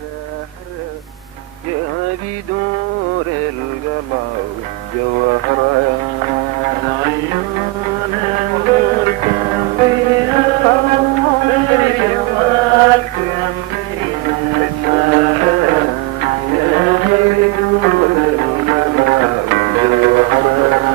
السحر يا بدور القلب جوهرة العيون النور كان فيها عمري والكم فيها السحر يا بدور القلب جوهرة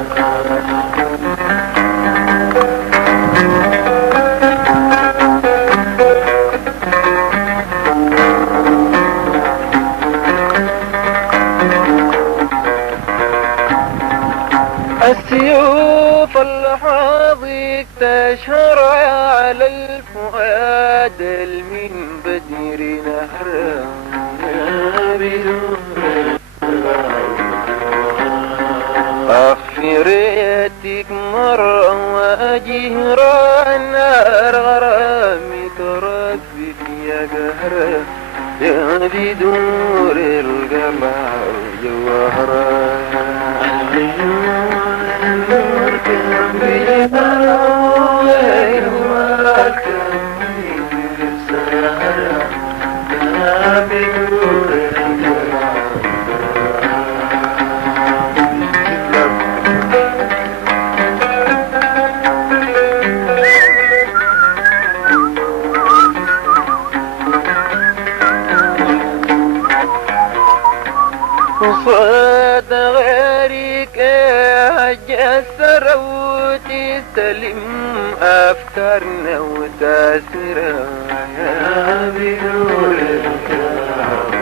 السيوف الحاضيك تشهر على الفؤاد من بدر نهر يا بدور أغفر يدك مرة وأجهر النار غرامك ربك يا قهر يا بدور القلب جوهرة العيون النور كان فيها عمري والكم فيها السحر يا بدور القلب وصاد غيرك جسر وتسلم أفكارنا وتأثيرها يا بدور القلب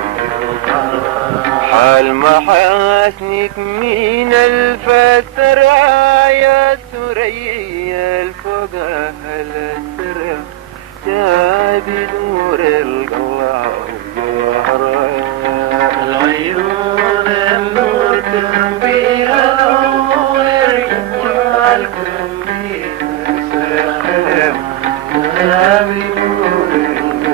حال محاسنك من الفتر يا سريا الفوق أهل السر يا بدور القلب جوهرة العيون النور كان فيها عمري والكم فيها السحر يا بدور القلب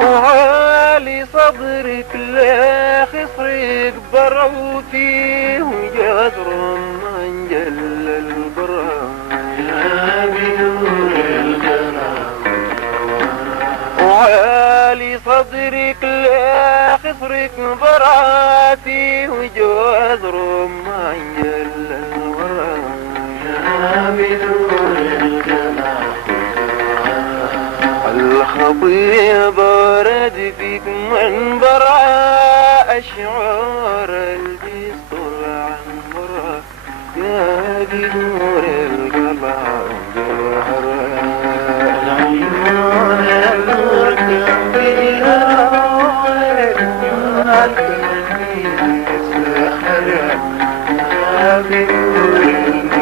وعالي صدرك لا خصرك برو فيه جذر من جل البرا يا بدور القلب وعالي صدرك لا خصرك برا فيه جذر من جل البرا يا بدور القلب الخطيب ورد فيك من برا أشعار البسطر عن برا يا بدور القلب جوهرة العيون النور كان فيها عمري والكم فيها السحر يا بدور القلب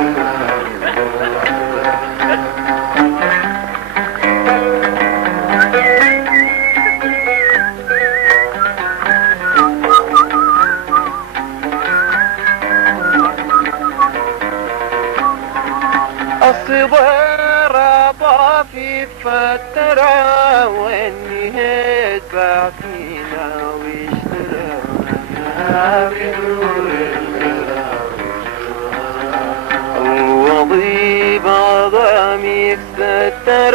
الصبر طافي فترى والنهاية بعثينا واشترى يا بدور القلب الوظيف عظامك ستر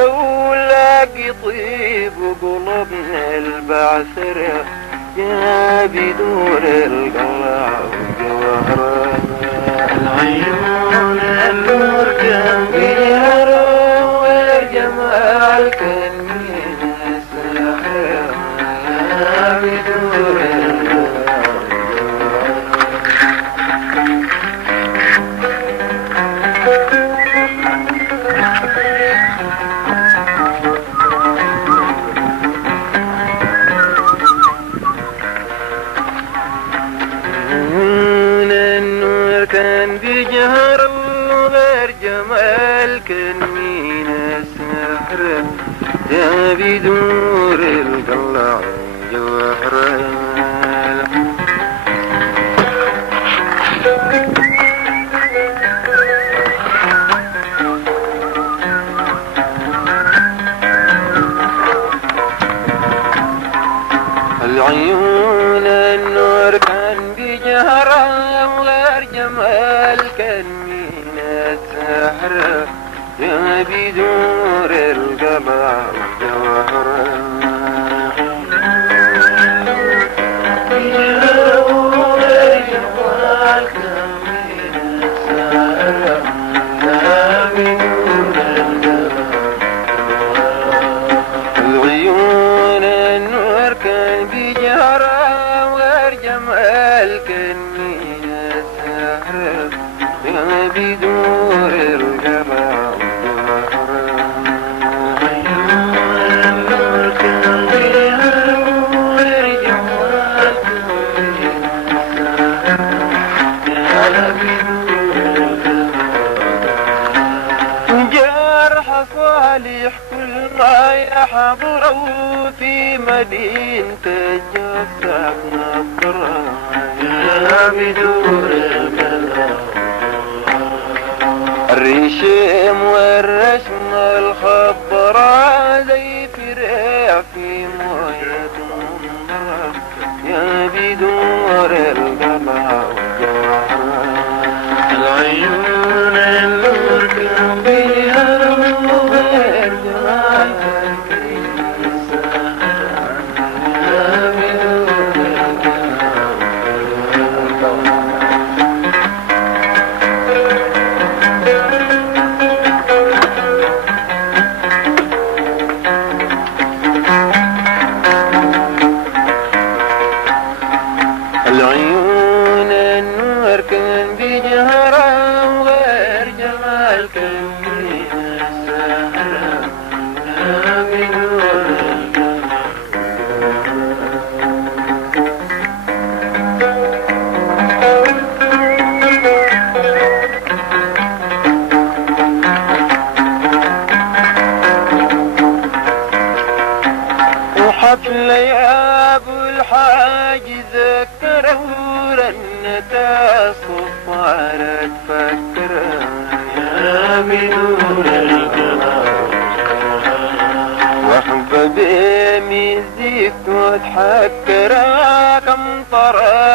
ولاقي طيب قلوبنا البعثرة يا بدور القلب جوهرة العيون النور كان فيها والجمال كان من السحر يا بدور القلب النور كان بجهر وغير جمال كان من السحر يا بدور القلع جوهرة يا بدور القلع جوهرة العيون النور كان بجهرة والجمال كان من السحر يا بدور القلع جرح صالح كل ما يحضروا في مدينة الجسد نصرة يا بدور البلد الريشم والرسم الخضراء زي فرع في موية منظرة يا بدور القلع العيون النور كان بيها الغير جمال يا بدور العيون النور كان بجهرة وغير جمال كان من السهرة يا بدور وحفل يا ابو الحاج ذكره رنة صفارة تفكره يا بدور القلب وحب بمزيك وتحكره كم طرى